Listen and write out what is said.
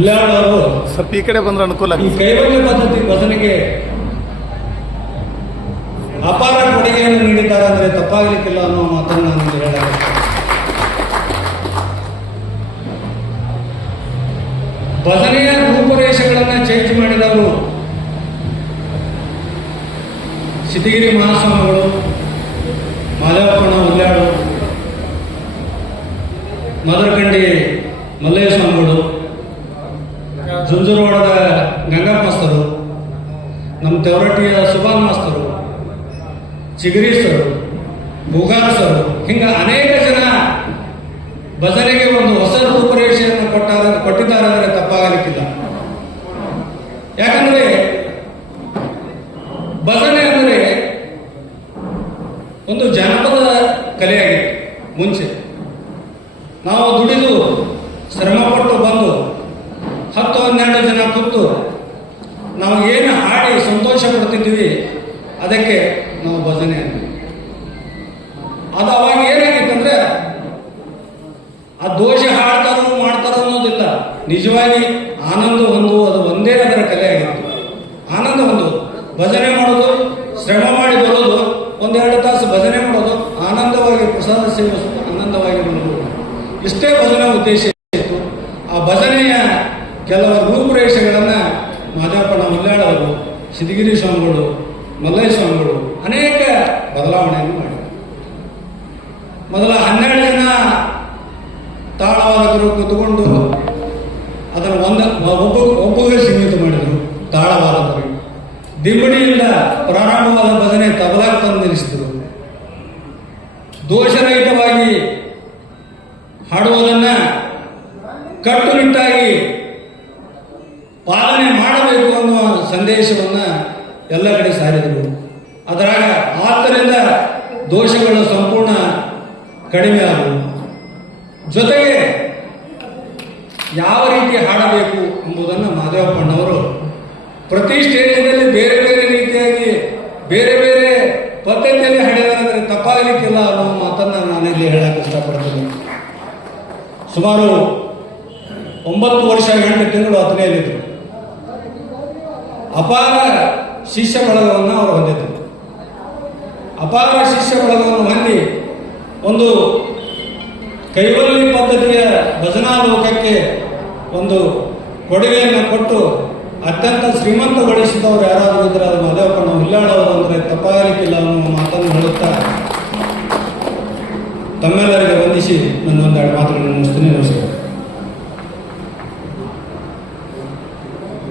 ಹುಲ್ಯಾಳ್ ಅವರು ಸ್ವಲ್ಪ ಈ ಕಡೆ ಬಂದ್ರೆ ಅನುಕೂಲ ಈ ಕೈವಲ್ಯ ಪದ್ಧತಿ ಭಜನೆಗೆ ಅಪಾರ ಕೊಡುಗೆಯನ್ನು ನೀಡಿದ್ದಾರೆ ಅಂದರೆ ತಪ್ಪಾಗಲಿಕ್ಕಿಲ್ಲ ಅನ್ನೋ ಮಾತನ್ನು ನಾನು ಹೇಳಿದೆ. ಭಜನೆಯ ರೂಪರೇಷೆಗಳನ್ನು ಚೇಂಜ್ ಮಾಡಿದವರು ಸಿದ್ಧಗಿರಿ ಮಹಾಸ್ವಾಮಿಗಳು, ಮಾದೇವಪ್ಪನ ಹುಲ್ಯಾಳು, ಮದರಕಂಡಿ ಮಲ್ಲಯ್ಯ ಸ್ವಾಮಿಗಳು, ಜುಂಜುರವಾಡದ ಗಂಗಪ್ಪ ಮಾಸ್ತರು, ನಮ್ಮ ತೆವರಟ್ಟಿಯ ಸುಭಾನ್ ಮಾಸ್ತರು, ಚಿಗರೀಸರು, ಬುಗಾರಸರು, ಹಿಂಗ ಅನೇಕ ಜನ ಭಜನೆಗೆ ಒಂದು ಹೊಸ ರೂಪರೇಷೆಯನ್ನು ಕೊಟ್ಟಿದ್ದಾರೆ ಅಂದರೆ ತಪ್ಪಾಗಲಿಕ್ಕಿಲ್ಲ. ಯಾಕಂದ್ರೆ ಭಜನೆ ಅಂದರೆ ಒಂದು ಜನಪದ ಕಲೆಯಾಗಿತ್ತು. ಮುಂಚೆ ನಾವು ದುಡಿದು ಶ್ರಮಪಟ್ಟು ಬಂದು 10-12 ಜನ ಕೂತು ನಾವು ಏನು ಹಾಡಿ ಸಂತೋಷ ಪಡ್ತಿದ್ವಿ ಅದಕ್ಕೆ ನಾವು ಭಜನೆ ಅಂದ್ವಿ. ಅದು ಅವಾಗ ಏನಾಗಿತ್ತಂದ್ರೆ ಆ ದೋಷ ಹಾಡ್ತಾರೋ ಮಾಡ್ತಾರೋ ಅನ್ನೋದಿಲ್ಲ, ನಿಜವಾಗಿ ಆನಂದ ಹೊಂದುವುದು ಅದು ಒಂದೇ ಅದರ ಕಲೆ ಆಗಿತ್ತು. ಆನಂದ ಹೊಂದುವುದು, ಭಜನೆ ಮಾಡೋದು, ಶ್ರಮ ಮಾಡಿ ಬರೋದು, 1-2 ತಾಸು ಭಜನೆ ಮಾಡೋದು, ಆನಂದವಾಗಿ ಪ್ರಸಾದ ಸೇವಿಸೋದು, ಆನಂದವಾಗಿ ಬರೋದು, ಇಷ್ಟೇ ಭಜನೆ ಉದ್ದೇಶ ಇತ್ತು. ಆ ಭಜನೆಯ ಕೆಲವು ರೂಪುರೇಷೆಗಳನ್ನು ಮಾದೇವಪ್ಪನ ಹುಲ್ಯಾಳ್ ಅವರು, ಸಿದ್ಧಗಿರಿ ಸ್ವಾಮಿಗಳು, ಮಲ್ಲಯ್ಯ ಸ್ವಾಮಿಗಳು ಅನೇಕ ಬದಲಾವಣೆಯನ್ನು ಮಾಡಿದರು. ಮೊದಲ 12 ಜನ ತಾಳವಾದಕರು ಕೂತ್ಕೊಂಡು ಅದನ್ನು ಒಬ್ಬಗೆ ಸೀಮಿತ ಮಾಡಿದರು. ತಾಳವಾದಕರು ದಿಮ್ಮಡಿಯಿಂದ ಪ್ರಾರಂಭವಾದ ಭಜನೆ ತಬಲಾಗ ತಂದು ನಿಲ್ಲಿಸಿದರು. ದೋಷರಹಿತವಾಗಿ ಹಾಡುವುದನ್ನು ಕಟ್ಟುನಿಟ್ಟಾಗಿ ಪಾಲನೆ ಮಾಡಬೇಕು ಅನ್ನುವ ಸಂದೇಶವನ್ನು ಎಲ್ಲ ಕಡೆ ಸಾರಿದರು. ಅದರಾಗ ಆದ್ದರಿಂದ ದೋಷಗಳು ಸಂಪೂರ್ಣ ಕಡಿಮೆ ಆದವು. ಜೊತೆಗೆ ಯಾವ ರೀತಿ ಹಾಡಬೇಕು ಎಂಬುದನ್ನು ಮಾದೇವಪ್ಪನವರು ಪ್ರತಿ ಸ್ಟೇಜಿನಲ್ಲಿ ಬೇರೆ ಬೇರೆ ರೀತಿಯಾಗಿ ಬೇರೆ ಬೇರೆ ಪದ್ಧತಿಯಲ್ಲಿ ಹಾಡಿದರೆ ತಪ್ಪಾಗಲಿಕ್ಕಿಲ್ಲ ಅನ್ನೋ ಮಾತನ್ನು ನಾನಿಲ್ಲಿ ಹೇಳಕ್ಕೆ ಇಷ್ಟಪಡ್ತೀನಿ. ಸುಮಾರು 9 ವರ್ಷ 8 ತಿಂಗಳು ಅಥಣಿಯಲ್ಲಿದ್ದರು. ಅಪಾರ ಶಿಷ್ಯ ಬಳಗವನ್ನು ಅವರು ಹೊಂದಿದ್ದರು. ಅಪಾರ ಶಿಷ್ಯ ಬಳಗವನ್ನು ಹೊಂದಿ ಒಂದು ಕೈವಲ್ಯ ಪದ್ಧತಿಯ ಭಜನಾ ಲೋಕಕ್ಕೆ ಒಂದು ಕೊಡುಗೆಯನ್ನು ಕೊಟ್ಟು ಅತ್ಯಂತ ಶ್ರೀಮಂತಗೊಳಿಸಿದವರು ಯಾರಾದರೂ ಇದ್ರೆ ಅದು ಮಾದೇವಪ್ಪನ ಹುಲ್ಯಾಳ್ ಅವರು ಅಂದರೆ ತಪ್ಪಾಗಲಿಕ್ಕಿಲ್ಲ ಅನ್ನೋ ಮಾತನ್ನು ಹೇಳುತ್ತಾ ತಮ್ಮೆಲ್ಲರಿಗೆ ವಂದಿಸಿ ನನ್ನ 1-2 ಮಾತುಗಳನ್ನು ಮುಗಿಸ್ತೀನಿ. ನಮಸ್ಕಾರ.